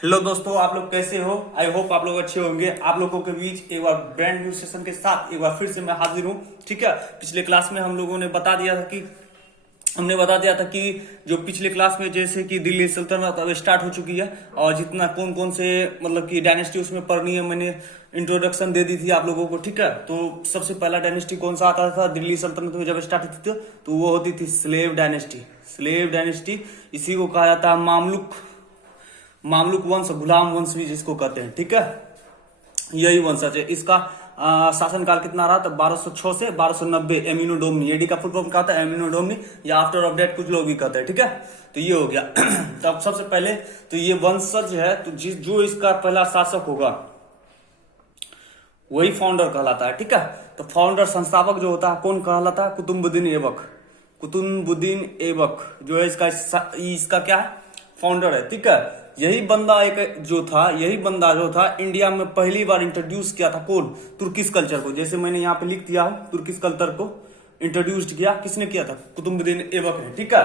Hello दोस्तों, आप लोग कैसे हो? आई होप आप लोग अच्छे होंगे। आप लोगों के बीच एक बार ब्रांड न्यू सेशन के साथ एक बार फिर से मैं हाजिर हूँ। ठीक है, पिछले क्लास में हम लोगों ने बता दिया था कि जो पिछले क्लास में जैसे कि दिल्ली सल्तनत अब स्टार्ट हो चुकी है और जितना कौन कौन से मतलब कि डायनेस्टी उसमें पढ़नी है मैंने इंट्रोडक्शन दे दी थी आप लोगों को। ठीक है, तो सबसे पहला डायनेस्टी कौन सा आता था दिल्ली सल्तनत में जब स्टार्ट होती थी तो वो होती थी स्लेव डायनेस्टी। स्लेव डायनेस्टी इसी को कहा जाता है मामलुक वंश, गुलाम वंश भी जिसको कहते हैं। ठीक है, यही वंशज है। इसका शासनकाल कितना रहा? तो 1206 से 1290। एमिनो डोमनी, एडी का फुल फॉर्म क्या होता है? एमिनो डोमनी या आफ्टर ऑफ डेट कुछ लोग भी कहते हैं। ठीक है, तो ये हो गया। तो अब सबसे पहले तो ये वंशज है, तो जो इसका पहला शासक होगा वही फाउंडर कहलाता है। ठीक है, तो फाउंडर संस्थापक जो होता है कौन कहलाता है? कुतुबुद्दीन ऐबक। कुतुबुद्दीन ऐबक जो है इसका क्या है? फाउंडर है। ठीक है, यही बंदा जो था इंडिया में पहली बार इंट्रोड्यूस किया था। कौन? तुर्किश कल्चर को। जैसे मैंने यहाँ पे लिख दिया हूं, तुर्किश कल्चर को इंट्रोड्यूस किया किसने किया था? कुतुबुद्दीन ऐबक ने। ठीक है,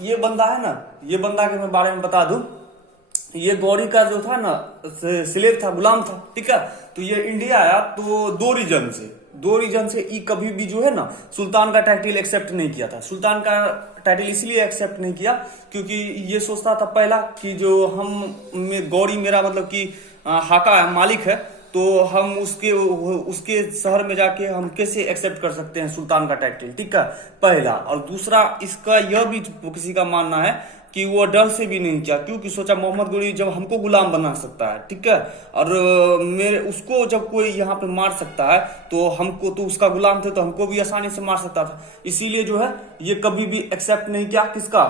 ये बंदा है ना, ये बंदा के मैं बारे में बता दूं, ये गौरी का जो था ना स्लेव था, गुलाम था। ठीक है, तो ये इंडिया आया तो दो रीजन से ई कभी भी जो है ना सुल्तान का टाइटल एक्सेप्ट नहीं किया था। सुल्तान का टाइटल इसलिए एक्सेप्ट नहीं किया क्योंकि ये सोचता था पहला कि जो गौरी मेरा मतलब कि हाका है, मालिक है, तो हम उसके शहर में जाके हम कैसे एक्सेप्ट कर सकते हैं सुल्तान का टाइटल। ठीक है, पहला। और दूसरा, इसका यह भी किसी का मानना है कि वो डर से भी नहीं किया, क्योंकि सोचा मोहम्मद गोरी जब हमको गुलाम बना सकता है, ठीक है, और मेरे उसको जब कोई यहाँ पे मार सकता है तो हमको तो उसका गुलाम थे तो हमको भी आसानी से मार सकता था। इसीलिए जो है ये कभी भी एक्सेप्ट नहीं किया किसका?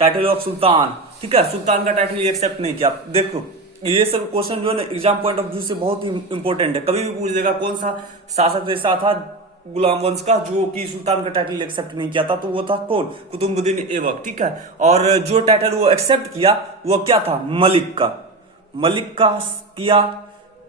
Title of sultan. ठीक है, सुल्तान का टाइटल एक्सेप्ट नहीं किया। देखो ये सब क्वेश्चन जो है ना एग्जाम पॉइंट ऑफ व्यू से बहुत ही इंपॉर्टेंट है। कभी भी पूछ देगा कौन सा शासक ऐसा था गुलाम वंश का जो कि सुल्तान का टाइटल एक्सेप्ट नहीं किया था, तो वो था कौन? कुतुबुद्दीन ऐबक। ठीक है, और जो टाइटल वो एक्सेप्ट किया वो क्या था? मलिक का किया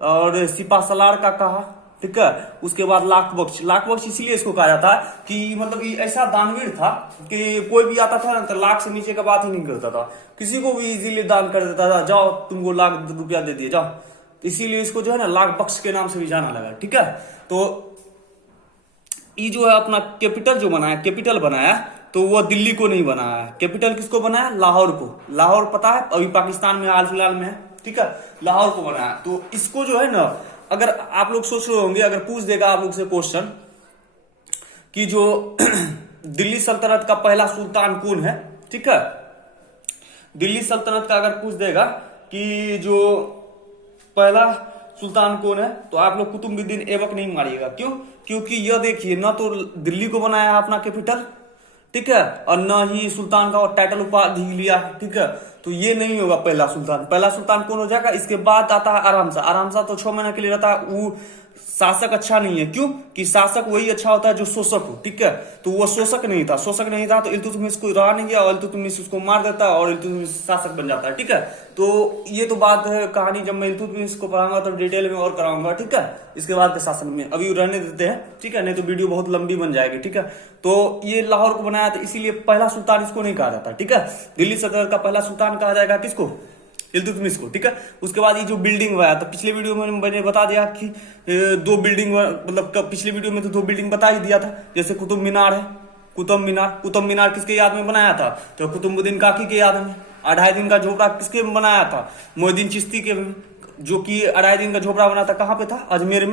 और सिपासलार का कहा। ठीक है, उसके बाद लाख बख्श इसीलिए इसको कहा जाता है कि मतलब ये ऐसा दानवीर था कि कोई भी आता था ना तो लाख से नीचे का बात ही नहीं करता था, किसी को भी इजीली दान कर देता था। जाओ तुमको लाख रुपया दे दिए जाओ, इसीलिए इसको जो है ना लाख बख्श के नाम से भी जाना लगा। ठीक है, तो ये जो है अपना कैपिटल बनाया तो वो दिल्ली को नहीं बनाया। कैपिटल किसको बनाया? लाहौर को। लाहौर पता है अभी पाकिस्तान में हाल फिलहाल में है। ठीक है, लाहौर को बनाया। तो इसको जो है ना, अगर आप लोग सोच रहे होंगे, अगर पूछ देगा आप लोग से क्वेश्चन कि जो दिल्ली सल्तनत का पहला सुल्तान कौन है? ठीक है, दिल्ली सल्तनत का अगर पूछ देगा कि जो पहला सुल्तान कौन है तो आप लोग कुतुबुद्दीन ऐबक नहीं मारिएगा। क्यों? क्योंकि यह देखिए, ना तो दिल्ली को बनाया अपना कैपिटल, ठीक है, और ना ही सुल्तान का टाइटल उपाधि लिया। ठीक है, तो ये नहीं होगा पहला सुल्तान। पहला सुल्तान कौन हो जाएगा? इसके बाद आता है आराम सा तो 6 महीने के लिए रहता है। वो शासक अच्छा नहीं है। क्यों? कि शासक वही अच्छा होता है जो शोषक हो। ठीक है, तो वो शोषक नहीं था तो इल्तुतमिश को रहा नहीं गया और इल्तुतमिश उसको मार देता है और इल्तुतमिश शासक बन जाता है। ठीक है, तो ये तो बात है कहानी, जब मैं इल्तुतमिश को पढ़ाऊंगा तो डिटेल में और कराऊंगा। ठीक है, इसके बाद के शासन में अभी रहने देते हैं। ठीक है, नहीं तो वीडियो बहुत लंबी बन जाएगी। ठीक है, तो ये लाहौर को बनाया था इसीलिए पहला सुल्तान इसको नहीं कहा जाता। ठीक है, दिल्ली सल्तनत का पहला सुल्तान कहा जाएगा किसको? इल्तुतमिश को। ठीक है, उसके बाद ये जो बिल्डिंग बनाया तो पिछले वीडियो में मैंने बता दिया कि दो बिल्डिंग, मतलब पिछले वीडियो में तो 2 बिल्डिंग बता ही दिया था। जैसे कुतुब मीनार है, कुतुब मीनार किसके याद में बनाया था? तो कुतुबुद्दीन काकी के याद में। 2.5 दिन का झोपड़ा किसके बनाया था? मोइनुद्दीन चिश्ती के, जो कि 2.5 दिन का झोपड़ा बना था। कहां पे था? अजमेर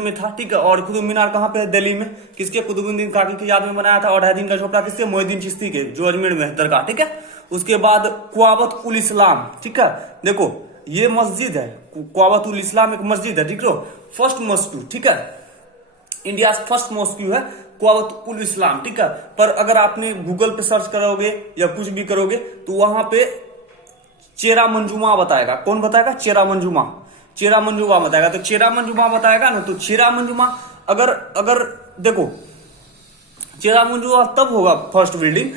में था। ठीक है, और कुतुब मीनार कहां पे है? दिल्ली में। किसके? कुतुबुद्दीन काकी के याद में बनाया था। और 2.5 दिन का झोपड़ा किसके? मोइनुद्दीन चिश्ती के, जो अजमेर में है दरगाह। ठीक है, उसके बाद क़ुव्वत उल इस्लाम। ठीक है, देखो ये मस्जिद है, क़ुव्वत उल इस्लाम एक मस्जिद है। ठीक है, फर्स्ट मॉस्क्यू। ठीक है, इंडिया फर्स्ट मॉस्क्यू है क़ुव्वत उल इस्लाम। ठीक है, पर अगर आपने गूगल पे सर्च करोगे या कुछ भी करोगे तो वहां पे चेरा मंजूमा बताएगा। कौन बताएगा? चेरा मंजूमा बताएगा। तो चेरा मंजूमा बताएगा ना, तो चेरा मंजूमा अगर देखो, चेरा मंजूमा तब होगा फर्स्ट बिल्डिंग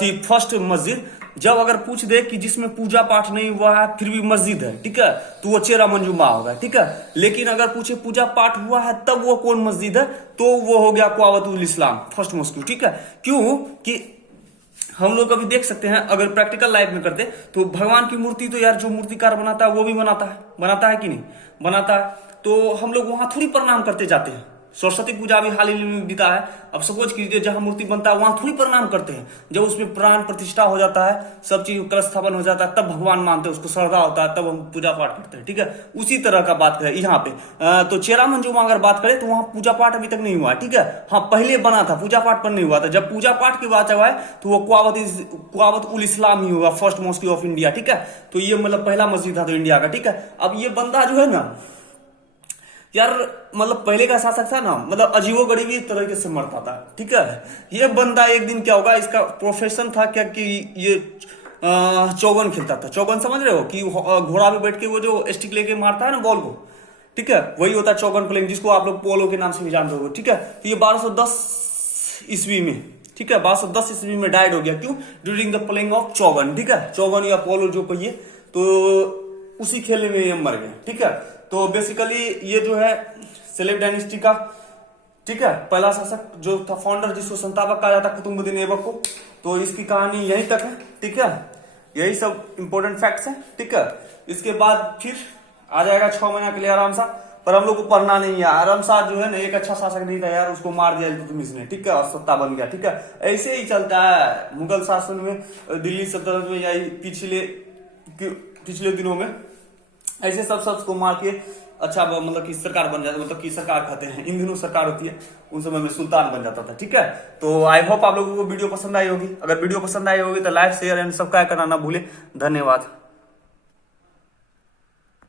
थी, फर्स्ट मस्जिद, जब अगर पूछ दे कि जिसमें पूजा पाठ नहीं हुआ है फिर भी मस्जिद है। ठीक है, तो वो चेरा मंजूमा होगा। ठीक है, लेकिन अगर पूछे पूजा पाठ हुआ है तब वो कौन मस्जिद है, तो वो हो गया क़ुव्वत उल इस्लाम, फर्स्ट मॉस्क्यू। ठीक है, क्यों कि हम लोग अभी देख सकते हैं, अगर प्रैक्टिकल लाइफ में करते तो भगवान की मूर्ति तो यार जो मूर्तिकार बनाता है वो भी बनाता है कि नहीं बनाता है, तो हम लोग वहां थोड़ी प्रणाम करते जाते हैं। सरस्वती पूजा भी हाल ही में बीता है, अब सपोज कीजिए जहां मूर्ति बनता है वहां थोड़ी प्रणाम करते हैं। जब उसमें प्राण प्रतिष्ठा हो जाता है, सब चीज कलश स्थापन हो जाता है, तब भगवान मानते हैं, उसको श्रद्धा होता है, तब हम पूजा पाठ करते हैं। ठीक है, उसी तरह का बात है यहाँ पे। तो चेरा मंजू में अगर बात करें तो वहां पूजा पाठ अभी तक नहीं हुआ है। ठीक है, हाँ पहले बना था, पूजा पाठ पर नहीं हुआ था। जब पूजा पाठ की बात आए तो वो कुआवत उल इस्लाम ही होगा, फर्स्ट मॉस्क ऑफ इंडिया। ठीक है, तो ये मतलब पहला मस्जिद था तो इंडिया का। ठीक है, अब ये बंदा जो है ना यार, मतलब पहले का शासक था ना, मतलब अजीबो गरीबी तरीके से मरता था। ठीक है, ये बंदा एक दिन क्या होगा, इसका प्रोफेशन था क्या कि ये चौगन खेलता था। चौगन समझ रहे हो कि घोड़ा पे बैठ के वो जो स्टिक लेके मारता है ना बॉल को, ठीक है, वही होता है चौगन प्लेइंग, जिसको आप लोग पोलो के नाम से भी जानते हो। ठीक है, तो ये 1210 ईस्वी में, ठीक है, 1210 ईस्वी में डाइड हो गया। क्यों? During the playing of चौगन। ठीक है, चौगन या पोलो जो कहिए, तो उसी खेलने में ये मर गए। ठीक है, तो बेसिकली ये जो है सेलेब डायनेस्टी का, ठीक है, पहला शासक जो था, फाउंडर, जिसको संस्थापक कहा जाता है कुतुबुद्दीन ऐबक को। तो इसकी कहानी यहीं तक है। ठीक है, यही सब इंपॉर्टेंट फैक्ट्स हैं। ठीक है, इसके बाद फिर आ जाएगा 6 महीना के लिए आराम सा, पर हम लोग को पढ़ना नहीं है। आराम सा जो है ना, एक अच्छा शासक नहीं था यार, उसको मार दिया इल्तुतमिश ने। ठीक है, और सत्ता बन गया। ठीक है, ऐसे ही चलता है मुगल शासन में, दिल्ली सल्तनत में, या पिछले दिनों में ऐसे सब को मार के अच्छा मतलब कि सरकार बन जाता, मतलब कि सरकार कहते हैं, इन दिनों सरकार होती है, उन समय में सुल्तान बन जाता था। ठीक है, तो आई होप आप लोगों को वीडियो पसंद आई होगी। अगर वीडियो पसंद आई होगी तो लाइक शेयर एंड सब्सक्राइब करना ना भूले। धन्यवाद।